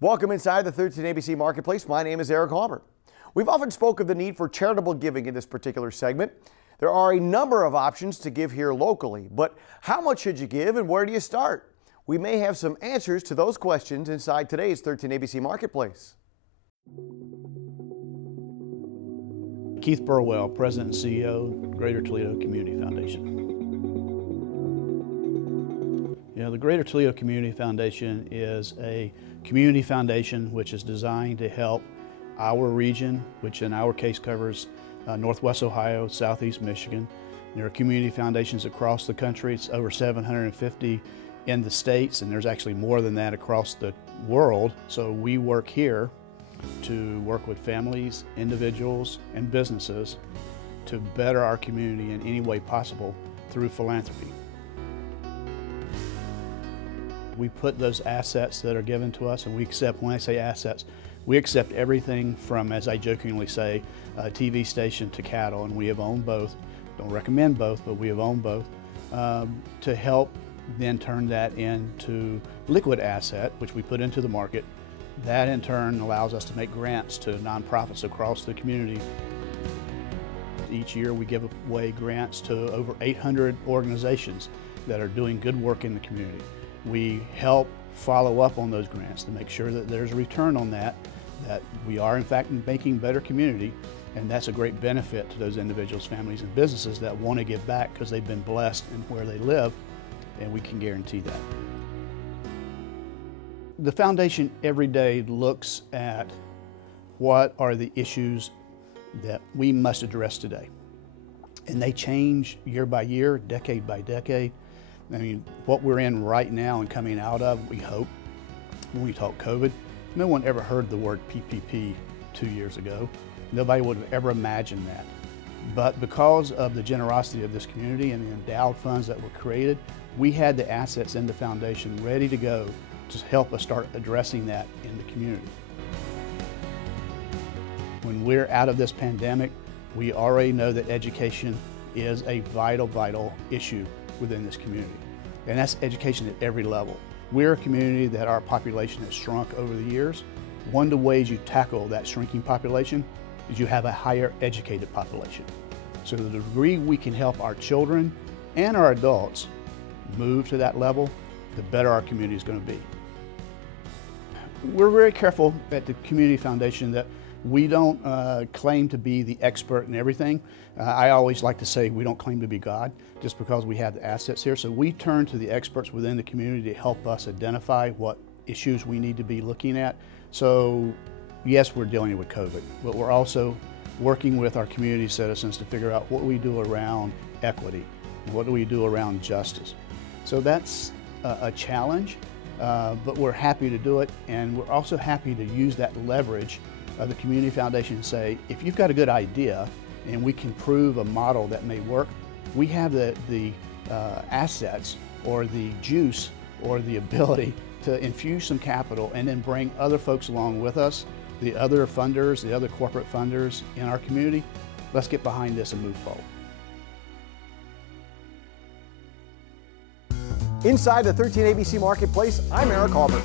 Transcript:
Welcome inside the 13 ABC Marketplace. My name is Eric Halbert. We've often spoke of the need for charitable giving in this particular segment. There are a number of options to give here locally, but how much should you give and where do you start? We may have some answers to those questions inside today's 13 ABC Marketplace. Keith Burwell, President and CEO, Greater Toledo Community Foundation. You know, the Greater Toledo Community Foundation is a community foundation which is designed to help our region, which in our case covers Northwest Ohio, Southeast Michigan. There are community foundations across the country. It's over 750 in the states, and there's actually more than that across the world. So we work here to work with families, individuals, and businesses to better our community in any way possible through philanthropy. We put those assets that are given to us, and we accept, when I say assets, we accept everything from, as I jokingly say, a TV station to cattle, and we have owned both. Don't recommend both, but we have owned both, to help then turn that into liquid asset, which we put into the market. That in turn allows us to make grants to nonprofits across the community. Each year we give away grants to over 800 organizations that are doing good work in the community. We help follow up on those grants to make sure that there's a return on that we are in fact making better community, and that's a great benefit to those individuals, families, and businesses that want to give back because they've been blessed in where they live, and we can guarantee that. The foundation every day looks at what are the issues that we must address today. And they change year by year, decade by decade. I mean, what we're in right now and coming out of, we hope, when we talk COVID, no one ever heard the word PPP 2 years ago. Nobody would have ever imagined that. But because of the generosity of this community and the endowed funds that were created, we had the assets in the foundation ready to go to help us start addressing that in the community. When we're out of this pandemic, we already know that education is a vital issue within this community. And that's education at every level. We're a community that our population has shrunk over the years. One of the ways you tackle that shrinking population is you have a higher educated population. So the degree we can help our children and our adults move to that level, the better our community is going to be. We're very careful at the Community Foundation that we don't claim to be the expert in everything. I always like to say we don't claim to be God just because we have the assets here. So we turn to the experts within the community to help us identify what issues we need to be looking at. So yes, we're dealing with COVID, but we're also working with our community citizens to figure out what we do around equity, what do we do around justice. So that's a challenge, but we're happy to do it, and we're also happy to use that leverage of the Community Foundation and say, if you've got a good idea and we can prove a model that may work, we have the assets or the juice or the ability to infuse some capital and then bring other folks along with us, the other funders, the other corporate funders in our community. Let's get behind this and move forward. Inside the 13 ABC Marketplace, I'm Eric Halbert.